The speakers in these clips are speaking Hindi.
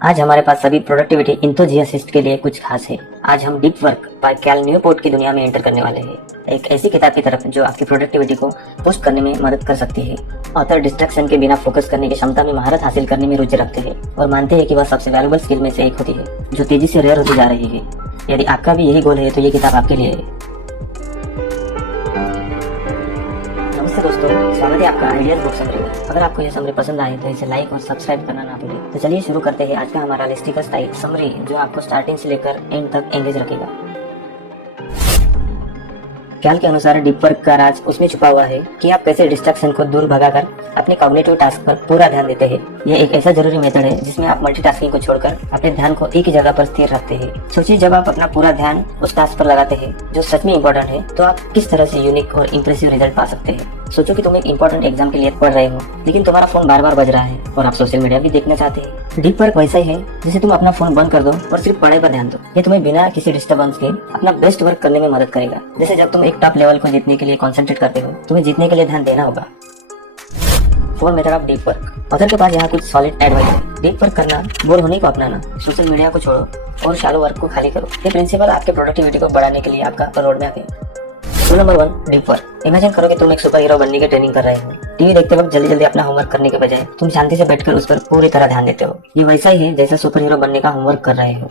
आज हमारे पास सभी प्रोडक्टिविटी इंथुजियासिस्ट के लिए कुछ खास है। आज हम deep work by Cal Newport की दुनिया में एंटर करने वाले हैं, एक ऐसी किताब की तरफ जो आपकी प्रोडक्टिविटी को पोस्ट करने में मदद कर सकती है। ऑथर डिस्ट्रैक्शन के बिना फोकस करने की क्षमता में महारत हासिल करने में रुचि रखते हैं और मानते हैं कि वह सबसे वैल्यूबल स्किल में से एक होती है जो तेजी से रेयर होती जा रही है। यदि आपका भी यही गोल है तो ये किताब आपके लिए है। नमस्ते दोस्तों, स्वागत है आपका आइडियाज बुक समरी में। अगर आपको ये समरी पसंद आए तो इसे लाइक और सब्सक्राइब करना ना भूलें। तो चलिए शुरू करते हैं आज का हमारा लिस्टिकल स्टाइल समरी, जो आपको स्टार्टिंग से लेकर एंड तक एंगेज रखेगा। कैल के अनुसार डीप वर्क का राज उसमें छुपा हुआ है कि आप कैसे डिस्ट्रैक्शन को दूर भगाकर अपने कॉग्निटिव टास्क पर पूरा ध्यान देते हैं। यह एक ऐसा जरूरी मेथड है जिसमें आप मल्टीटास्किंग को छोड़कर अपने ध्यान को एक ही जगह पर स्थिर रखते हैं। सोचिए, जब आप अपना पूरा ध्यान उस टास्क पर लगाते हैं जो सच में इम्पोर्टेंट है, तो आप किस तरह से यूनिक और इम्प्रेसिव रिजल्ट पा सकते हैं। सोचो कि तुम एक इम्पोर्टेंट एग्जाम के लिए पढ़ रहे हो, लेकिन तुम्हारा फोन बार बार बज रहा है और आप सोशल मीडिया भी देखना चाहते हैं। डीप वर्क वैसा ही है जैसे तुम अपना फोन बंद कर दो और सिर्फ पढ़ाई पर ध्यान दो। ये तुम्हें बिना किसी डिस्टर्बेंस के अपना बेस्ट वर्क करने में मदद करेगा। जैसे जब तुम एक टॉप लेवल को जीतने के लिए कॉन्सेंट्रेट करते हो, तुम्हें जीतने के लिए ध्यान देना होगा। 4 method of deep work. Author के पास यहाँ कुछ सॉलिड एडवाइस है। डीप वर्क करना, बोर होने को अपनाना, सोशल मीडिया को छोड़ो और शैलो वर्क को खाली करो। ये प्रिंसिपल आपके प्रोडक्टिविटी को बढ़ाने के लिए आपका रोड मैप है। Rule number 1, deep work. Imagine करो कि तुम एक सुपर हीरो बनने की ट्रेनिंग कर रहे हो। टीवी देखते वक्त जल्दी जल्दी अपना होमवर्क करने के बजाय तुम शांति से बैठकर उस पर पूरी तरह ध्यान देते हो। ये वैसा ही है जैसे सुपर हीरो बनने का होमवर्क कर रहे हो।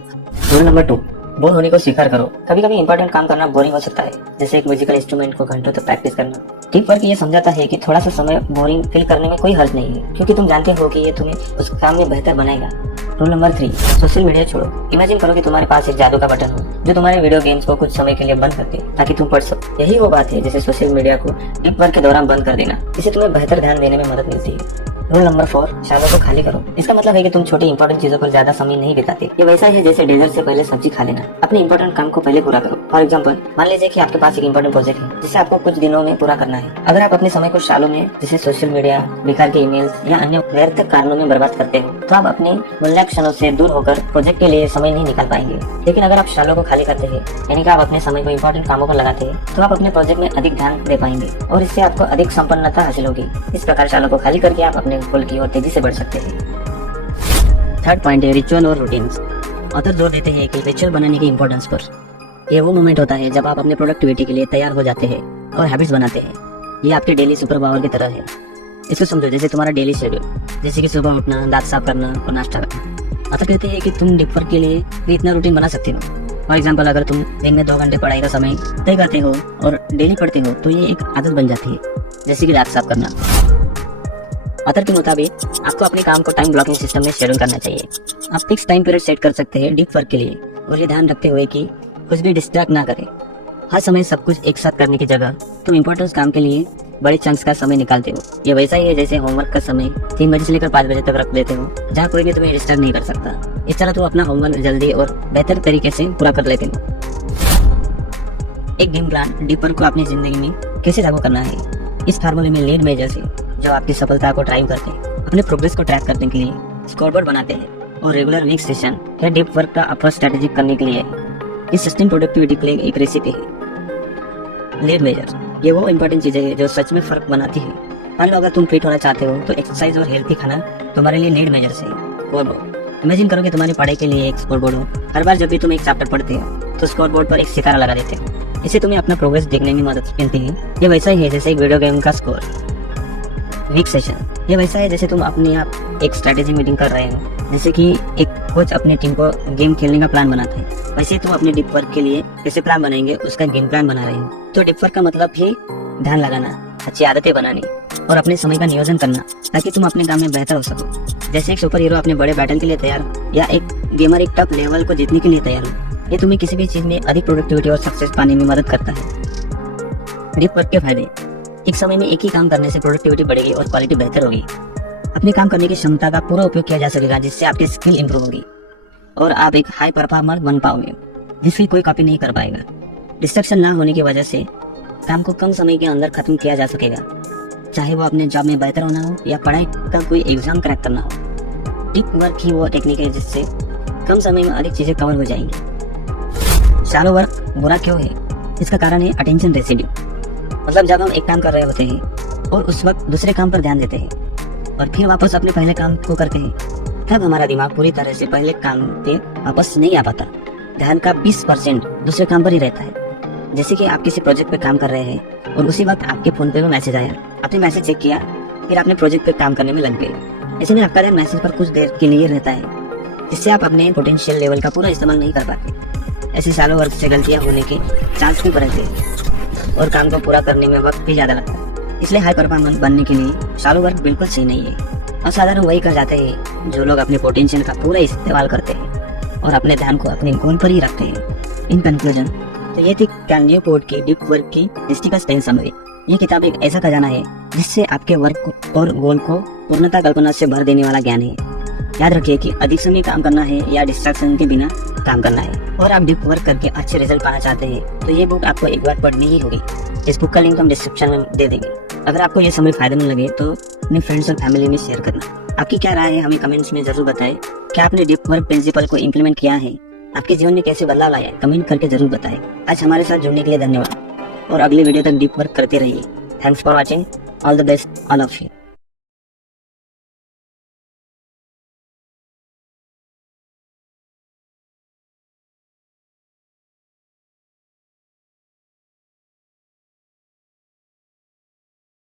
रूल नंबर 2, बोर होने को स्वीकार करो। कभी कभी इंपॉर्टेंट काम करना बोरिंग हो सकता है, जैसे एक म्यूजिकल इंस्ट्रूमेंट को घंटों तक प्रैक्टिस करना। डीप वर्क ये समझाता है कि थोड़ा सा समय बोरिंग फील करने में कोई हर्ज नहीं है, क्योंकि तुम जानते हो कि ये तुम्हें उस काम में बेहतर बनाएगा। रूल नंबर 3, सोशल मीडिया छोड़ो। इमेजिन करो कि तुम्हारे पास एक जादू का बटन हो जो तुम्हारे वीडियो गेम्स को कुछ समय के लिए बंद कर दे ताकि तुम पढ़ सको। यही वो बात है जैसे सोशल मीडिया को डीप वर्क के दौरान बंद कर देना। इससे तुम्हें बेहतर ध्यान देने में मदद मिलती है। रूल नंबर 4, शैलो को खाली करो। इसका मतलब है कि तुम छोटी इंपॉर्टेंट चीजों पर ज्यादा समय नहीं बिताते। ये वैसा है जैसे डेजर्ट से पहले सब्जी खा लेना। अपने इंपॉर्टेंट काम को पहले पूरा करो। फॉर एग्जांपल, मान लीजिए कि आपके पास एक इंपॉर्टेंट प्रोजेक्ट है जिसे आपको कुछ दिनों में पूरा करना है। अगर आप अपने समय को शैलो में, जैसे सोशल मीडिया, बेकार के ईमेल्स या अन्य व्यर्थ कारणों में बर्बाद करते हो, तो आप अपने मूल्य क्षणों से दूर होकर प्रोजेक्ट के लिए समय नहीं निकाल पाएंगे। लेकिन अगर आप शैलो को खाली करते हैं, यानी कि आप अपने समय को इंपॉर्टेंट कामों पर लगाते हैं, तो आप अपने प्रोजेक्ट में अधिक ध्यान दे पाएंगे और इससे आपको अधिक संपन्नता हासिल होगी। इस प्रकार शैलो को खाली करके आप अपने गोल की ओर तेजी से बढ़ सकते हैं। थर्ड पॉइंट है रिचुअल और रूटीन्स। ऑथर जोर देते हैं कि रिचुअल बनाने की इंपॉर्टेंस पर। ये वो मोमेंट होता है जब आप अपने प्रोडक्टिविटी के लिए तैयार हो जाते हैं और हैबिट्स बनाते हैं। ये आपके डेली सुपर पावर की तरह है। इसको समझो जैसे तुम्हारा डेली शेड्यूल, जैसे कि सुबह उठना, दांत साफ करना और नाश्ता करना। ऑथर कहते हैं कि तुम डीप वर्क के लिए भी इतना रूटीन बना सकते हो। फॉर एग्जाम्पल, अगर तुम दिन में 2 घंटे पढ़ाई का समय तय करते हो और डेली पढ़ते हो, तो ये एक आदत बन जाती है, जैसे कि दांत साफ करना। ऑथर के मुताबिक आपको अपने काम को टाइम ब्लॉकिंग सिस्टम में शेड्यूल करना चाहिए। आप फिक्स टाइम पीरियड सेट कर सकते हैं डीप वर्क के लिए, और ये ध्यान रखते हुए कि कुछ भी डिस्ट्रैक्ट ना करे। हर समय सब कुछ एक साथ करने की जगह तुम इम्पोर्टेंट काम के लिए बड़े चंक्स का समय निकालते हो। ये वैसा ही है जैसे होमवर्क का समय 3 बजे से लेकर 5 बजे तक रख देते हो, जहाँ कोई भी तुम्हें डिस्टर्ब नहीं कर सकता। इस तरह तुम अपना होमवर्क जल्दी और बेहतर तरीके से पूरा कर लेते हो। एक गेम प्लान डीप वर्क को अपनी जिंदगी में कैसे लागू करना है। इस फार्मूले में लीड मेजर्स है जो आपकी सफलता को ड्राइव करके अपने प्रोग्रेस को ट्रैक करने के लिए स्कोरबोर्ड बनाते हैं, और रेगुलर वीक सेशन या डीप वर्क का अप्रोच स्ट्रेटेजिक करने के लिए इस सस्टेन प्रोडक्टिविटी के लिए एक रेसिपी है। लीड मेजर ये वो इंपॉर्टेंट चीजें हैं जो सच में फर्क बनाती है। मान लो अगर तुम फिट होना चाहते हो तो एक्सरसाइज और हेल्थी खाना तुम्हारे लिए लीड मेजर्स है। स्कोरबोर्ड, इमेजिन करो कि तुम्हारी पढ़ाई के लिए एक स्कोरबोर्ड हो। हर बार जब भी तुम एक चैप्टर पढ़ते हो तो स्कोरबोर्ड पर एक सितारा लगा देते हो। इससे तुम्हें अपना प्रोग्रेस देखने में मदद मिलती है। ये वैसा ही है जैसे एक वीडियो गेम का स्कोर। वीक सेशन ये वैसा है जैसे तुम अपने आप एक स्ट्रेटेजी मीटिंग कर रहे हो, जैसे कि एक कोच अपने टीम को गेम खेलने का प्लान बनाता है, वैसे तुम अपने डीप वर्क के लिए कैसे प्लान बनाएंगे उसका गेम प्लान बना रहे हो। तो डीप वर्क का मतलब ही ध्यान लगाना, अच्छी आदतें बनानी और अपने समय का नियोजन करना, ताकि तुम अपने काम में बेहतर हो सको। जैसे एक सुपर हीरो अपने बड़े बैटल के लिए तैयार, या एक गेमर एक टॉप लेवल को जीतने के लिए तैयार हो। ये तुम्हें किसी भी चीज में अधिक प्रोडक्टिविटी और सक्सेस पाने में मदद करता है। डीप वर्क के फायदे, एक समय में एक ही काम करने से प्रोडक्टिविटी बढ़ेगी और क्वालिटी बेहतर होगी। अपने काम करने की क्षमता का पूरा उपयोग किया जा सकेगा, जिससे आपकी स्किल इंप्रूव होगी और आप एक हाई परफॉर्मर बन पाओगे जिसकी कोई कॉपी नहीं कर पाएगा। डिस्ट्रैक्शन ना होने की वजह से काम को कम समय के अंदर खत्म किया जा सकेगा, चाहे वो अपने जॉब में बेहतर होना हो या पढ़ाई का कोई एग्जाम क्रैक करना हो। डीप वर्क ही वो टेक्निक है जिससे कम समय में अधिक चीजें कवर हो जाएंगी। शैलो वर्क बुरा क्यों है? इसका कारण है अटेंशन रेसिड्यू। मतलब जब हम एक काम कर रहे होते हैं और उस वक्त दूसरे काम पर ध्यान देते हैं और फिर वापस अपने पहले काम को करते हैं, तब हमारा दिमाग पूरी तरह से पहले काम पे वापस नहीं आ पाता। ध्यान का 20% दूसरे काम पर ही रहता है। जैसे कि आप किसी प्रोजेक्ट पे काम कर रहे हैं और उसी वक्त आपके फोन पे मैसेज आया, आपने मैसेज चेक किया, फिर आपने प्रोजेक्ट पे काम करने में लग गए। ऐसे में आपका ध्यान मैसेज पर कुछ देर के लिए रहता है, जिससे आप अपने पोटेंशियल लेवल का पूरा इस्तेमाल नहीं कर पाते। ऐसे सालों वर्ष से गलतियां होने के चांस भी बढ़ते हैं और काम को पूरा करने में वक्त भी ज्यादा लगता है। इसलिए हाई परफॉर्मेंस बनने के लिए शालो वर्क बिल्कुल सही नहीं है। असाधारण वही कर जाते हैं जो लोग अपने पोटेंशियल का पूरा इस्तेमाल करते हैं और अपने ध्यान को अपने गोल पर ही रखते हैं। इन कंक्लूजन, तो ये थी कैंडियो पोर्ट की डीप वर्क की हिस्ट्रिकल स्टाइल समरी। ये किताब एक ऐसा खजाना है जिससे आपके वर्क और गोल को पूर्णता कल्पना से भर देने वाला ज्ञान है। याद रखिए कि अधिक समय काम करना है या डिस्ट्रैक्शन के बिना काम करना है और आप डीप वर्क करके अच्छे रिजल्ट पाना चाहते हैं तो ये बुक आपको एक बार पढ़नी ही होगी। इस बुक का लिंक हम डिस्क्रिप्शन में दे देंगे। अगर आपको ये समरी फायदेमंद लगे तो अपने फ्रेंड्स और फैमिली में शेयर करना। आपकी क्या राय है हमें कमेंट्स में जरूर बताएं। क्या आपने डीप वर्क प्रिंसिपल को इम्प्लीमेंट किया है? आपके जीवन में कैसे बदलाव लाया? कमेंट करके जरूर बताएं। आज हमारे साथ जुड़ने के लिए धन्यवाद और अगले वीडियो तक डीप वर्क करते रहिए। Thanks for watching. All the best all of you.